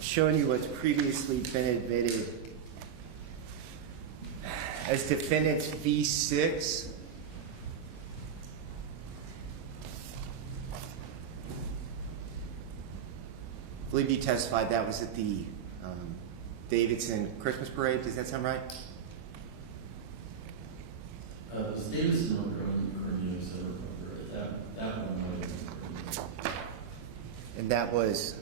I'm showing you what's previously been admitted as defendant V6. I believe you testified that was at the Davidson Christmas parade. Does that sound right? It was Davidson on Cornelius, I remember. That one might have been. And that was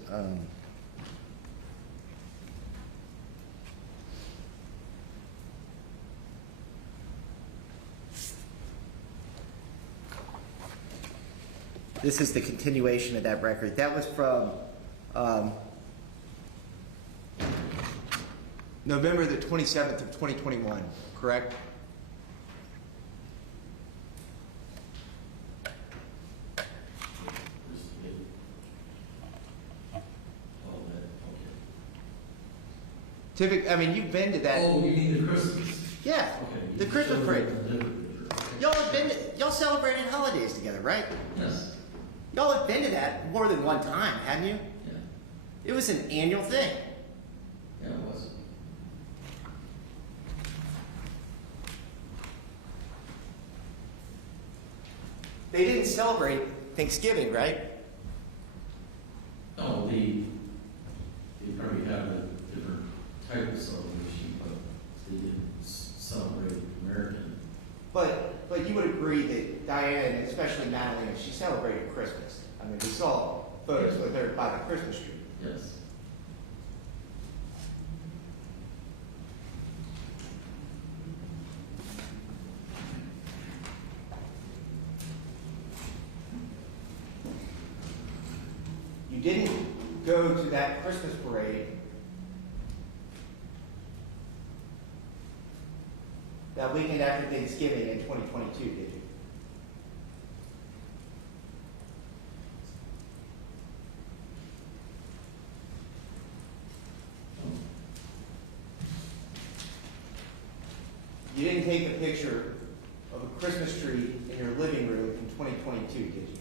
this is the continuation of that record. That was from November the 27th of 2021, correct? I mean, you've been to that. Oh, you mean the Christmas? Yeah, Okay. the Christmas parade. Y'all celebrated holidays together, right? Yes. Y'all have been to that more than one time, haven't you? Yeah. It was an annual thing. Yeah, it was. They didn't celebrate Thanksgiving, right? No, they probably had a different type of celebration, but they didn't celebrate American. But you would agree that Diana, and especially Madalina, she celebrated Christmas. I mean, we saw photos with her by the Christmas tree. Yes. You didn't go to that Christmas parade that weekend after Thanksgiving in 2022, did you? You didn't take a picture of a Christmas tree in your living room in 2022, did you?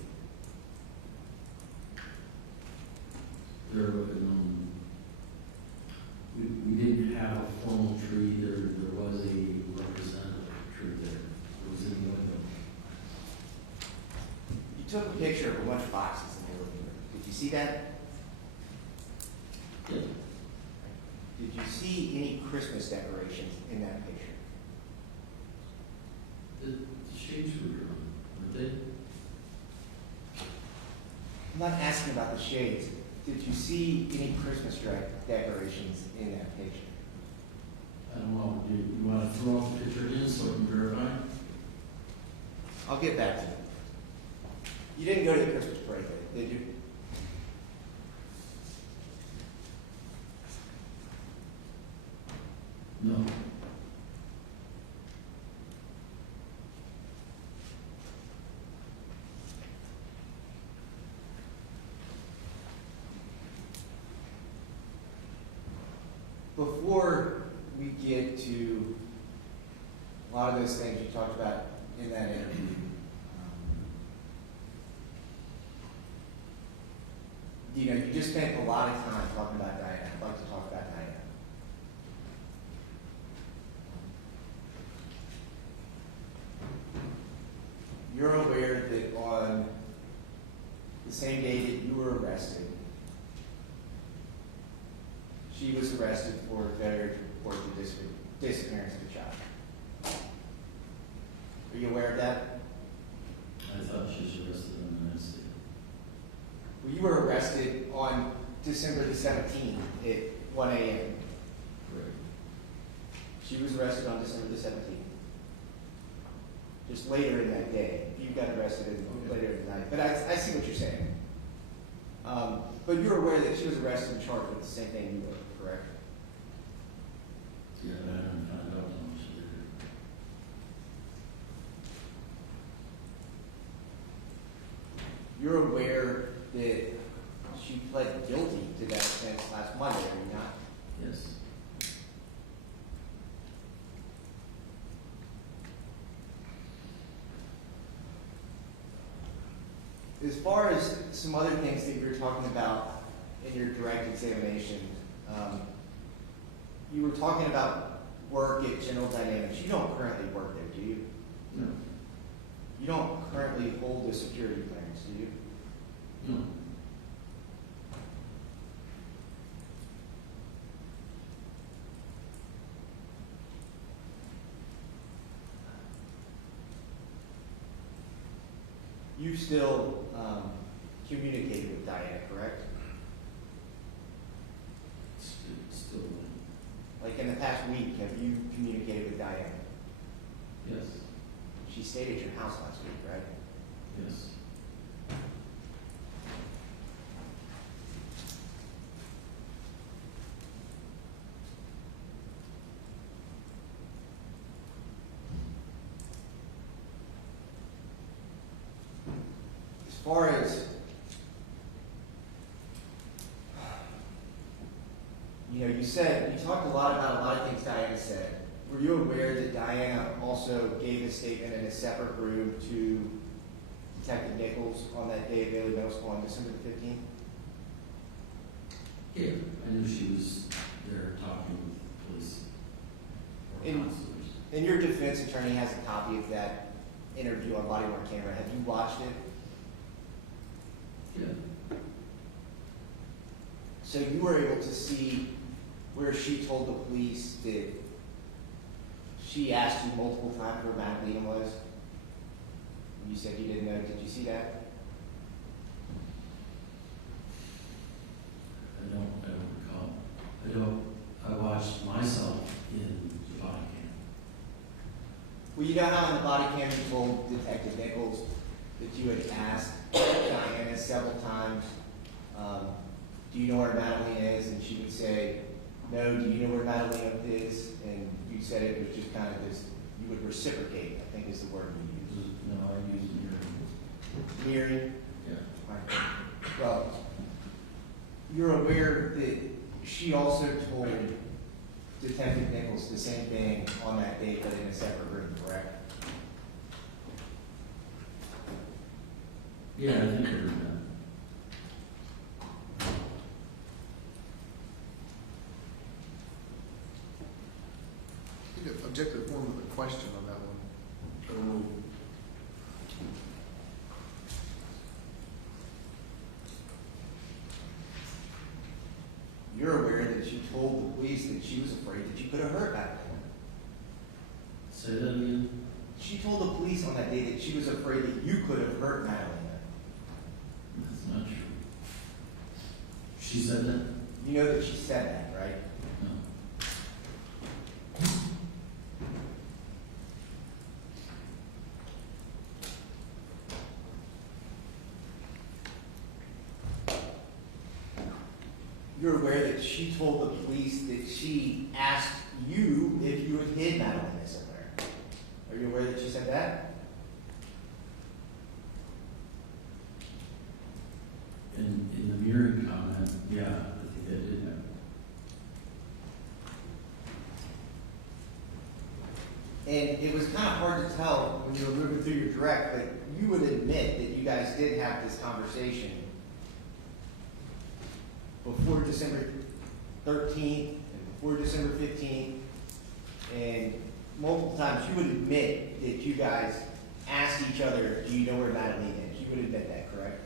There, we didn't have a formal tree. There was a representative tree there. It was in the window. You took a picture of a bunch of boxes in your living room. Did you see that? Yeah. Did you see any Christmas decorations in that picture? The shades were drawn, weren't they? I'm not asking about the shades. Did you see any Christmas decorations in that picture? I don't know. You want to throw off the picture again so I can verify? I'll get back to you. You didn't go to the Christmas parade, did you? No. Before we get to a lot of those things you talked about in that interview, you just spent a lot of time talking about Diana. I'd like to talk about Diana. You're aware that on the same day that you were arrested, she was arrested for failure to report the disappearance of a child. Are you aware of that? I thought she was arrested on the next day. Well, you were arrested on December the 17th at 1 a.m. Correct. She was arrested on December the 17th. Just later in that day. You got arrested later in the night. But I see what you're saying. But you're aware that she was arrested and charged with the same thing you were, correct? Yeah, but I haven't found out how much later. You're aware that she pled guilty to that offense last Monday, are you not? Yes. As far as some other things that you're talking about in your direct examination, You were talking about work at General Dynamics. You don't currently work there, do you? No. You don't currently hold a security clearance, do you? No. You still communicated with Diana, correct? Still, Like in the past week, have you communicated with Diana? yes, She stayed at your house last week, right? yes. As far as, you talked a lot about a lot of things Diana said. Were you aware that Diana also gave a statement in a separate room to Detective Nichols on that day at Bailey Middle School on December the 15th? Yeah, I knew she was there talking with police or In- constables. And your defense attorney has a copy of that interview on body-worn camera. Have you watched it? Yeah, So you were able to see where she told the police that she asked you multiple times where Madalina was? You said you didn't know. Did you see that? I don't recall. I watched myself in the body cam. Well, you know how in the body cam you told Detective Nichols that you had asked Diana several times, do you know where Madalina is? And she would say, no, do you know where Madalina is? And you said it was just kind of this, you would reciprocate, I think is the word you used. No, I used mirror. Mirroring? Yeah. Right. Well, you're aware that she also told Detective Nichols the same thing on that date, but in a separate room, correct? Yeah, I think I heard that. I think the objective form of the question on that one. You're aware that she told the police that she was afraid that you could have hurt Madalina. Say that again? She told the police on that day that she was afraid that you could have hurt Madalina. That's not true. She said that? You know that she said that, right? No. You're aware that she told the police that she asked you if you had hid Madalina somewhere. Are you aware that she said that? In the mirroring comment, yeah, I think I did know. And it was kind of hard to tell when you were moving through your direct, but you would admit that you guys did have this conversation before December 13th and before December 15th, and multiple times you would admit that you guys asked each other, do you know where Madalina is? You would admit that, correct?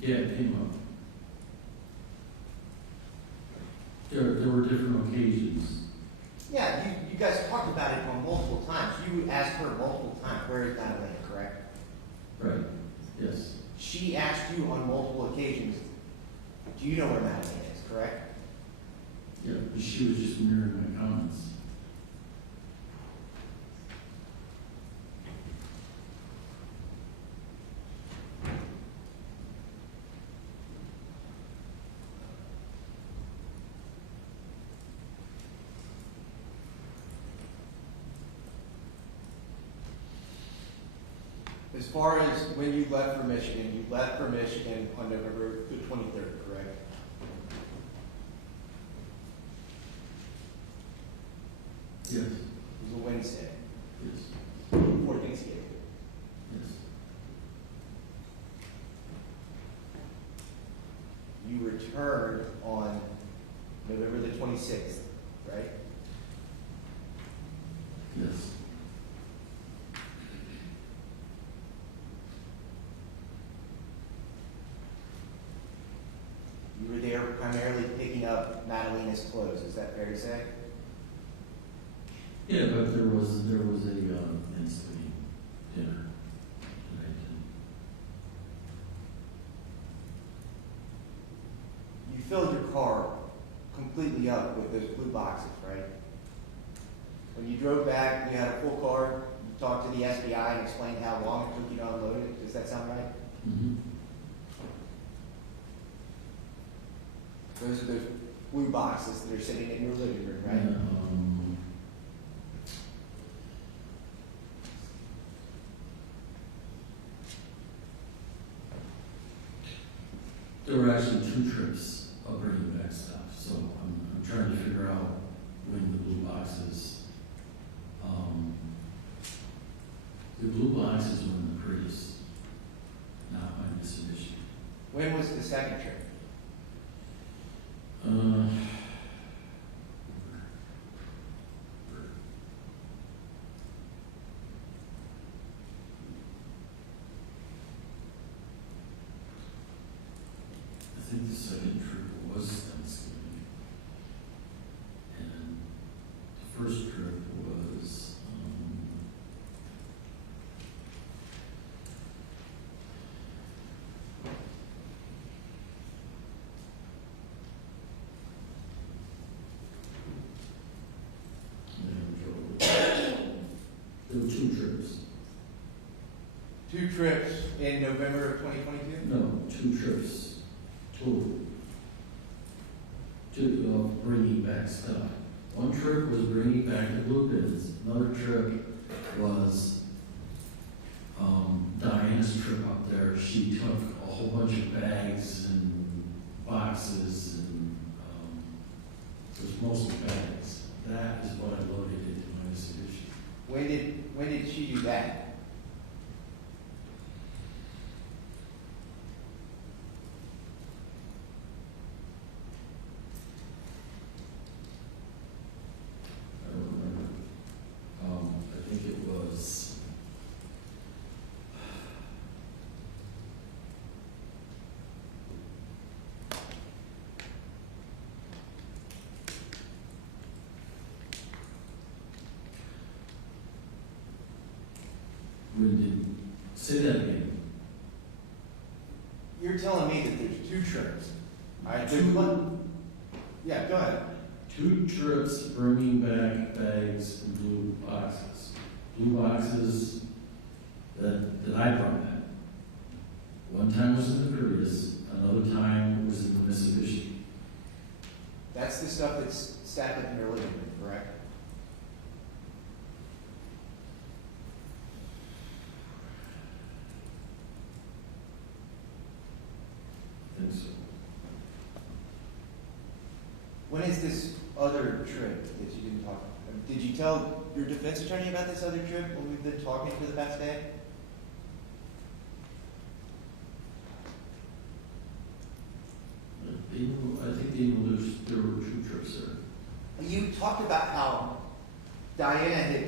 Yeah, it came up. There were different occasions. Yeah, you guys talked about it on multiple times. You asked her multiple times, where is Madalina, correct? Right, yes. She asked you on multiple occasions, do you know where Madalina is, correct? Yeah, but she was just mirroring my comments. As far as when you left for Michigan, you left for Michigan on November the 23rd, correct? Yes, It was a Wednesday, yes, before Thanksgiving. yes. You were to returned on November the 26th, right? Yes. You were there primarily picking up Madalina's clothes, is that fair to say? Yeah, but there was a Thanksgiving dinner that I did. You filled your car completely up with those blue boxes, right? When you drove back, you had a full car, you talked to the SBI and explained how long it took you to unload it, does that sound right? Mm-hmm. Those are those blue boxes that are sitting in your living room, right? There were actually 2 trips of bringing back stuff, so I'm trying to figure out when the blue boxes, the blue boxes were in the Prius, not my Mitsubishi. When was the second trip? I think the second trip was Thanksgiving. And the first trip was, there were 2 trips. 2 trips in November of 2022? No, 2 trips. Total. To bringing back stuff. One trip was bringing back the blue bins. Another trip was Diana's trip up there. She took a whole bunch of bags and boxes and it was mostly bags. That is what I loaded into my Mitsubishi. When did she do that? I don't remember. I think it was. When did, say that again. You're telling me that there's 2 trips. All right, there's 2 one. Yeah, go ahead. 2 trips bringing back bags and blue boxes. Blue boxes that I brought back. One time was in the Prius, another time was in the Mitsubishi. That's the stuff that's stacked up in your living room, correct? I think so. When is this other trip that you didn't talk about? Did you tell your defense attorney about this other trip when we've been talking for the past day? I think there were 2 trips there. You talked about how Diana had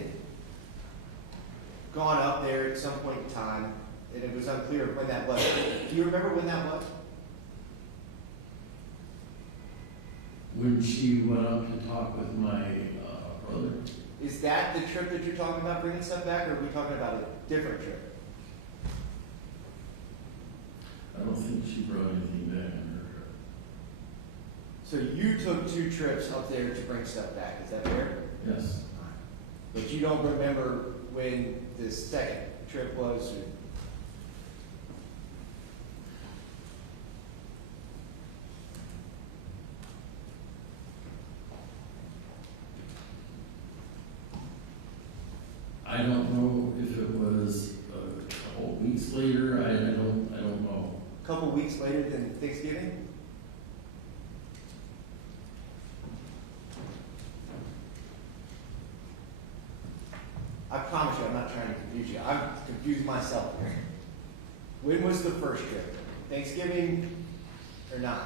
gone up there at some point in time, and it was unclear when that was. Do you remember when that was? When she went up to talk with my brother. Is that the trip that you're talking about bringing stuff back, or are we talking about a different trip? I don't think she brought anything back on her trip. So you took 2 trips up there to bring stuff back, is that fair? Yes. But you don't remember when the second trip was? Or... I don't know if it was a couple weeks later. I don't know. A couple weeks later than Thanksgiving? I promise you, I'm not trying to confuse you. I'm confused myself here. When was the first trip? Thanksgiving or not?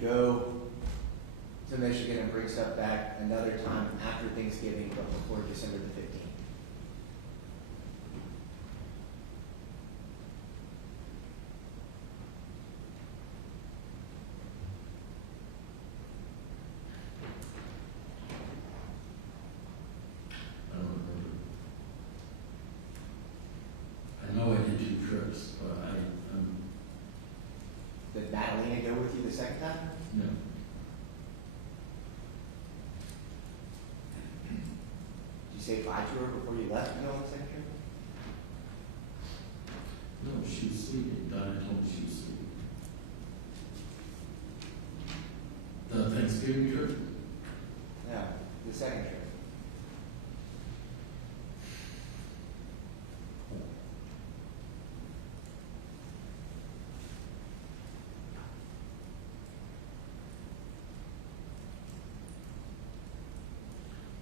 go to Michigan and bring stuff back another time after Thanksgiving, but before December the 15th? I don't remember. I know I did 2 trips, but Did Madalina go with you the second time? no. Did you say bye to her before you left to go on the second trip? No, she was sleeping. Donna told me she was sleeping. The Thanksgiving trip? No, the second trip.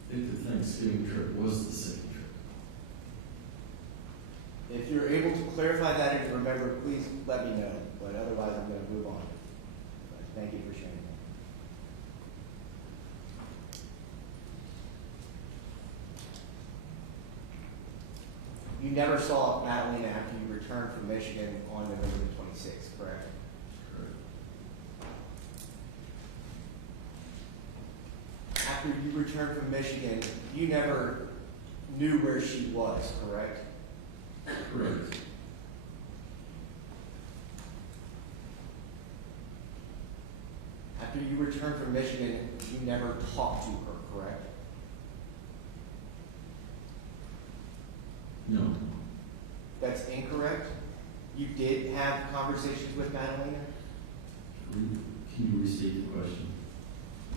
I think the Thanksgiving trip was the second trip. If you're able to clarify that and remember, please let me know, but otherwise I'm going to move on. But thank you for sharing that. You never saw Madalina after you returned from Michigan on November the 26th, correct? After you returned from Michigan, you never knew where she was, correct? Correct. After you returned from Michigan, you never talked to her, correct? No. That's incorrect. You did have conversations with Madalina. Can you restate the question?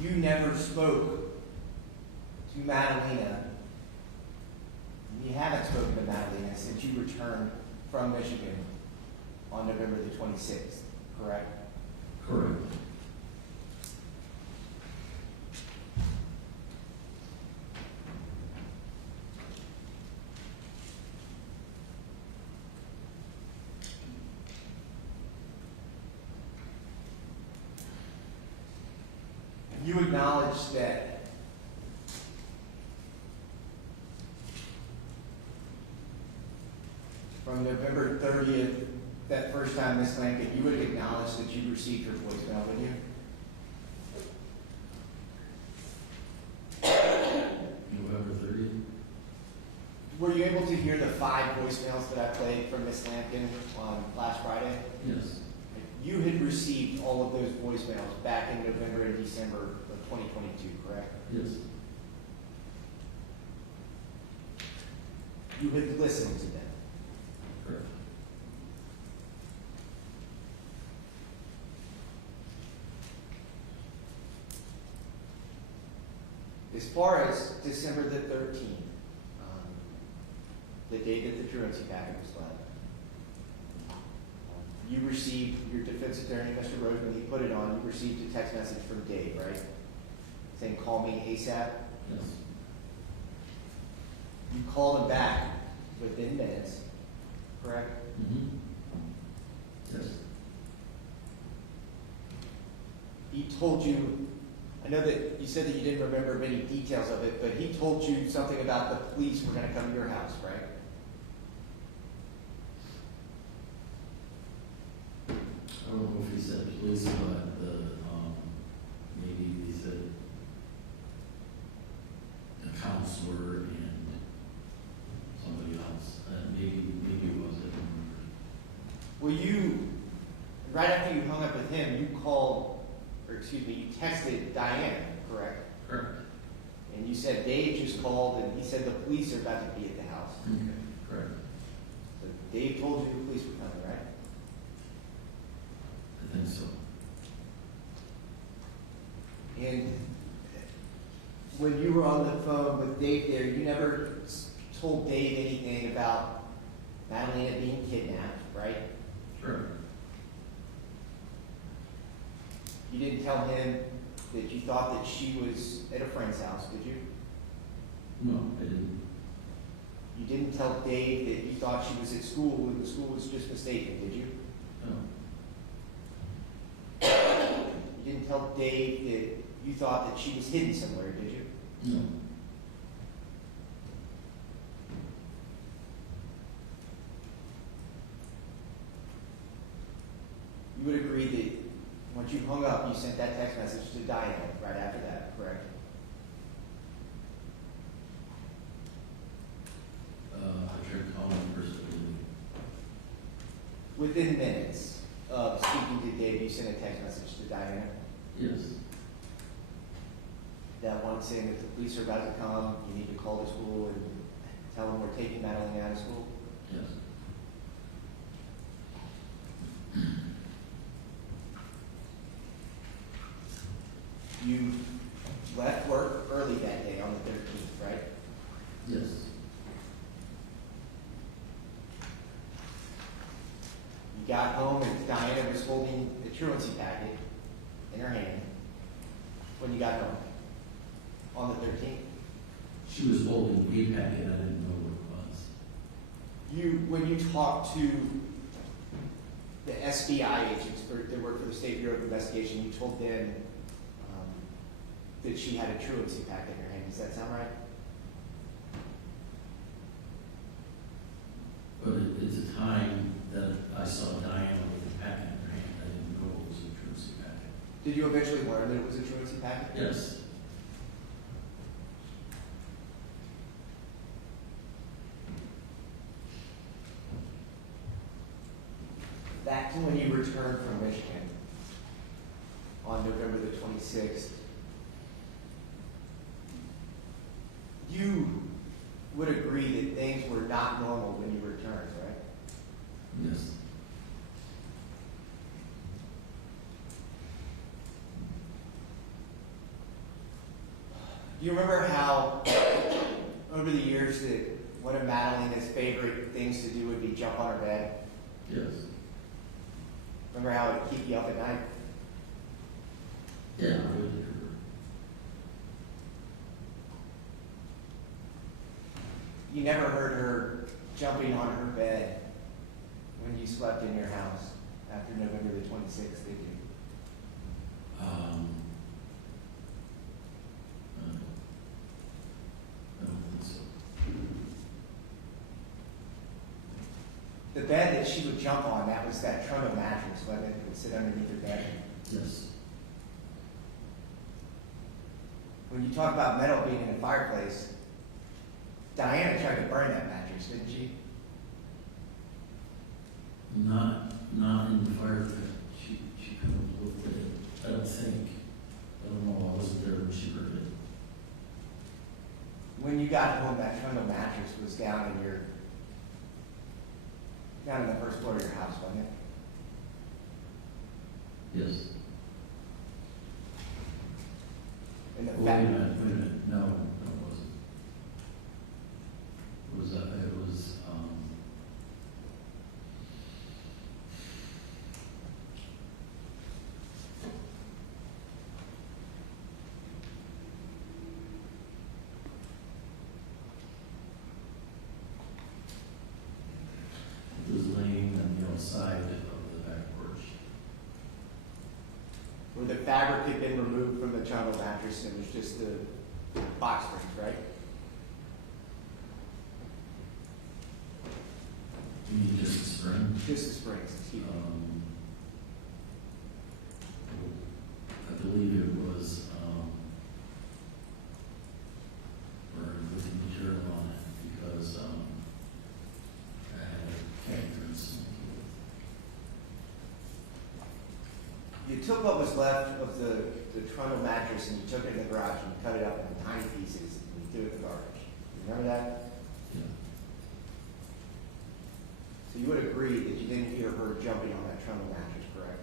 You never spoke to Madalina. You haven't spoken to Madalina since you returned from Michigan on November the 26th, correct? Correct. You acknowledge that from November 30th, that first time, Ms. Lankett, you would acknowledge that you received her voicemail, wouldn't you? November 30th? Were you able to hear the 5 voicemails that I played from Ms. Lampkin on last Friday? Yes. You had received all of those voicemails back in November and December of 2022, correct? Yes. You had listened to them. Correct. As far as December the 13th, the day that the truancy packet was filed, you received, your defense attorney, Mr. Roseman, he put it on, you received a text message from Dave, right? Saying, call me ASAP. Yes. You called him back within minutes, correct? Mm-hmm. Yes. He told you, I know that you said that you didn't remember many details of it, but he told you something about the police were going to come to your house, right? I don't know if he said police, but maybe he said a counselor and somebody else. Maybe it was it. Well, you, right after you hung up with him, you called, or excuse me, you texted Diane, correct? Correct. And you said Dave just called and he said the police are about to be at the house. Okay. Correct. So Dave told you the police were coming, right? I think so. And when you were on the phone with Dave there, you never told Dave anything about Madalina being kidnapped, right? Sure. You didn't tell him that you thought that she was at a friend's house, did you? No, I didn't. You didn't tell Dave that you thought she was at school and the school was just mistaken, did you? No. You didn't tell Dave that you thought that she was hidden somewhere, did you? No. You would agree that once you hung up, you sent that text message to Diana right after that, correct? I tried calling the person. Within minutes of speaking to Dave, you sent a text message to Diana. Yes. That one saying that the police are about to come, you need to call the school and tell them we're taking Madalina out of school. Yes. You left work early that day on the 13th, right? Yes. You got home and Diana was holding the truancy packet in her hand when you got home on the 13th. She was holding a packet, I didn't know what it was. When you talked to the SBI agents that work for the State Bureau of Investigation, you told them that she had a truancy packet in her hand. Does that sound right? But it's a time that I saw Diana with a packet in her hand. I didn't know it was a truancy packet. Did you eventually learn that it was a truancy packet? Yes. Back to when you returned from Michigan on November the 26th, you would agree that things were not normal when you returned, right? Yes. Do you remember how, over the years, that one of Madalina's favorite things to do would be jump on her bed? Yes. Remember how it would keep you up at night? Yeah, I would. You never heard her jumping on her bed when you slept in your house after November the 26th, did you? I don't think so. The bed that she would jump on, that was that trundle mattress, wasn't it? That would sit underneath her bed. Yes. When you talk about metal being in a fireplace, Diana tried to burn that mattress, didn't she? Not in the fire pit. She couldn't look at it. I don't think. I don't know. I wasn't there when she burned it. When you got home, that trundle mattress was down in the first floor of your house, wasn't it? Yes. And the Wait a fact, minute. No, it wasn't. It was, it was laying on the outside of the back porch. where the fabric had been removed from the trundle mattress and it was just the box springs, right? You mean just the spring? Just the springs, excuse me. I believe it was, burned with the material on it because, I had a cat entrance. You took what was left of the trundle mattress and you took it in the garage and cut it up into tiny pieces and you threw it in the garbage. Remember that? Yeah. So you would agree that you didn't hear her jumping on that trundle mattress, correct?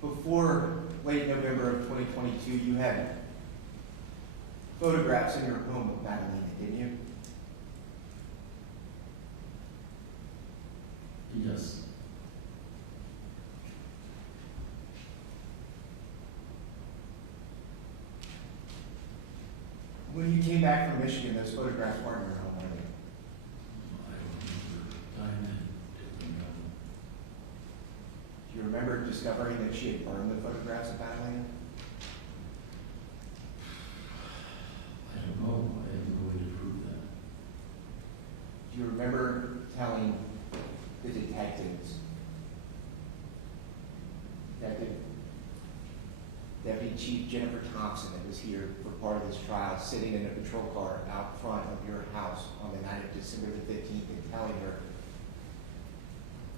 Before late November of 2022, you had photographs in your home of Madalina, didn't you? Yes. When you came back from Michigan, those photographs weren't in your home, were they? I don't remember time and Do you remember discovering that she had burned the photographs of Madalina? I don't know, I have no way to prove that. Do you remember telling the detectives, Deputy Chief Jennifer Thompson, that was here for part of this trial, sitting in a patrol car out front of your house on the night of December the 15th, and telling her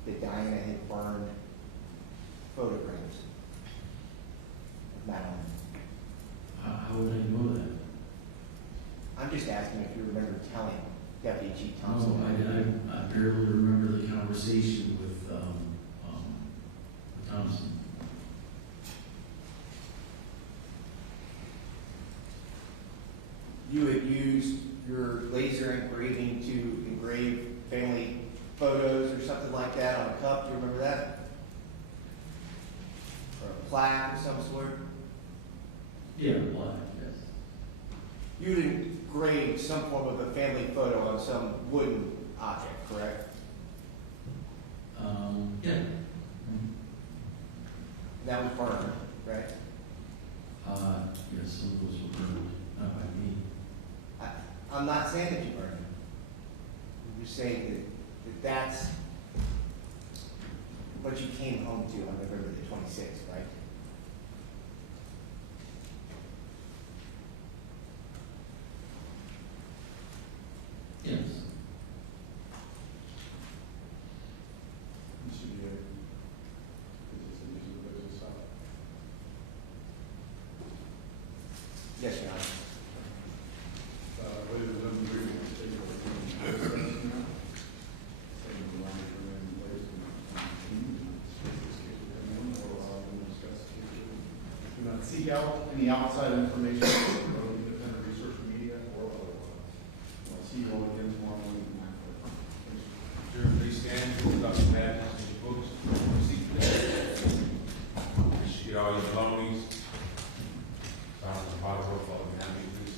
that Diana had burned photographs of Madalina? How would I know that? I'm just asking if you remember telling Deputy Chief Thompson. No, I barely remember the conversation with Thompson. You had used your laser engraving to engrave family photos or something like that on a cup. Do you remember that? Or a plaque of some sort? Yeah, black, yes. You had engraved some form of a family photo on some wooden object, correct? Yeah. That was burned, right? Yes, some of those were burned, not by me. I'm not saying that you burned them. I'm just saying that that's what you came home to on November the 26th, right? Yes. Yes, Your Honor. Do not seek out any outside information from independent research media or otherwise. I'll see you all again tomorrow morning. Sure, please stand. Dr. Madden, your books. Seat there. Get all your belongings. Sign the bottom of the hand, please.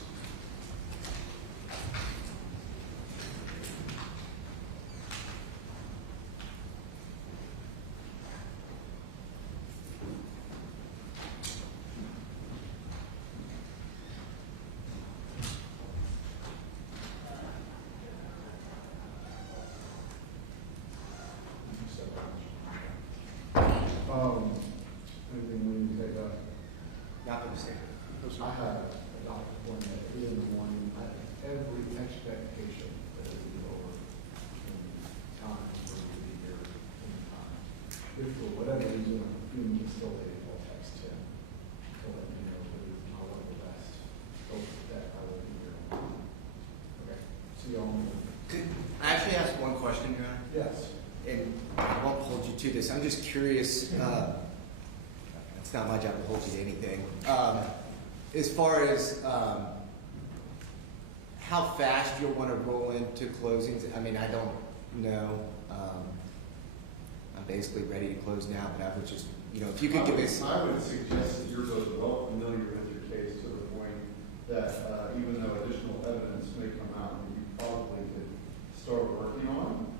Anything we need to take up? Not for the sake of I had a doctor appointment in the morning. I had every expectation that it would be over in time for me to be here in time. If for whatever reason I'm feeling disability, I'll text him to let me know that it's my level best. Hope that I will be here. Okay. See y'all. I actually ask one question, Your Honor, Yes. and I won't hold you to this. I'm just curious. It's not my job to hold you to anything. As far as how fast you'll want to roll into closings, I mean, I don't know. I'm basically ready to close now, but I would just, if you could give us. I would suggest that you're both well familiar with your case to the point that even though additional evidence may come out, that you probably could start working on,